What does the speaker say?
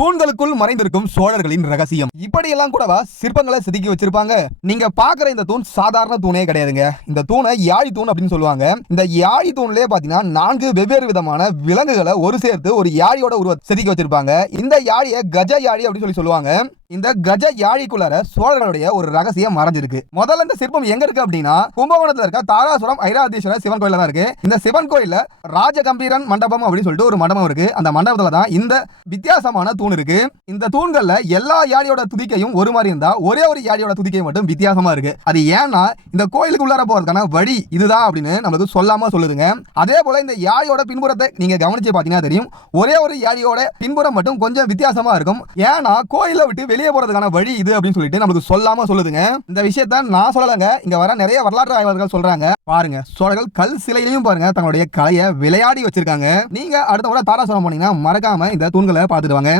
தூண்களுக்குள் மறைந்திருக்கும் சோழர்களின் ரகசியம். இப்படியெல்லாம் கூடவா சிற்பங்களை செதுக்கி வச்சிருப்பாங்க. நீங்க பாக்குற இந்த தூண் சாதாரண தூணே கிடையாதுங்க. இந்த தூணை யாழி தூண் அப்படின்னு சொல்லுவாங்க. இந்த யாழி தூண்லயே பாத்தீங்கன்னா 4 வெவ்வேறு விதமான விலங்குகளை ஒரு சேர்த்து ஒரு யாழியோட உருவத்தை செதுக்கி வச்சிருப்பாங்க. இந்த யாழியை கஜ யாழி அப்படின்னு சொல்லுவாங்க. இந்த கஜ யாழிக்குள்ளார சோழர்களுடைய ஒரு ரகசியம் மறைஞ்சிருக்கு. முதல்ல இந்த சிற்பம் எங்க இருக்கு அப்படின்னா கும்பகோணத்துல இருக்க தாராசுரம் ஐராவதீஸ்வரர் சிவன் கோயில தான் இருக்கு. இந்த சிவன் கோயில்ல ராஜகம்பீரன் மண்டபம் அப்படின்னு சொல்லிட்டு ஒரு மண்டபம் இருக்கு. அந்த மண்டபத்துல தான் இந்த வித்தியாசமான தூண் இருக்கு. இந்த தூண்கள்ல எல்லா யாழியோட துதிக்கையும் ஒரு மாதிரி இருந்தா ஒரே ஒரு யாழியோட துதிக்கை மட்டும் வித்தியாசமா இருக்கு. அது ஏன்னா இந்த கோயிலுக்கு உள்ளார போறதுக்கான வழி இதுதான் அப்படின்னு நம்மளுக்கு சொல்லாம சொல்லுதுங்க. அதே போல இந்த யாழியோட பின்புறத்தை நீங்க கவனிச்சு பாத்தீங்கன்னா தெரியும். ஒரே ஒரு யாழியோட பின்புறம் மட்டும் கொஞ்சம் வித்தியாசமா இருக்கும். ஏன்னா கோயிலை விட்டு வெளியே போறதுக்கான வழி இது அப்படின்னு சொல்லிட்டு நமக்கு சொல்லாம சொல்லுதுங்க. இந்த விஷயத்தை நான் சொல்லலங்க, இங்க வர நிறைய வரலாற்று ஆய்வாளர்கள் சொல்றாங்க. பாருங்க, சோழர்கள் கல் சிலையிலையும் பாருங்க தங்களுடைய கலையை விளையாடி வச்சிருக்காங்க. நீங்க அடுத்த முறை தாராசுரம் போனீங்கன்னா மறக்காம இந்த தூண்களை பார்த்துட்டு வாங்க.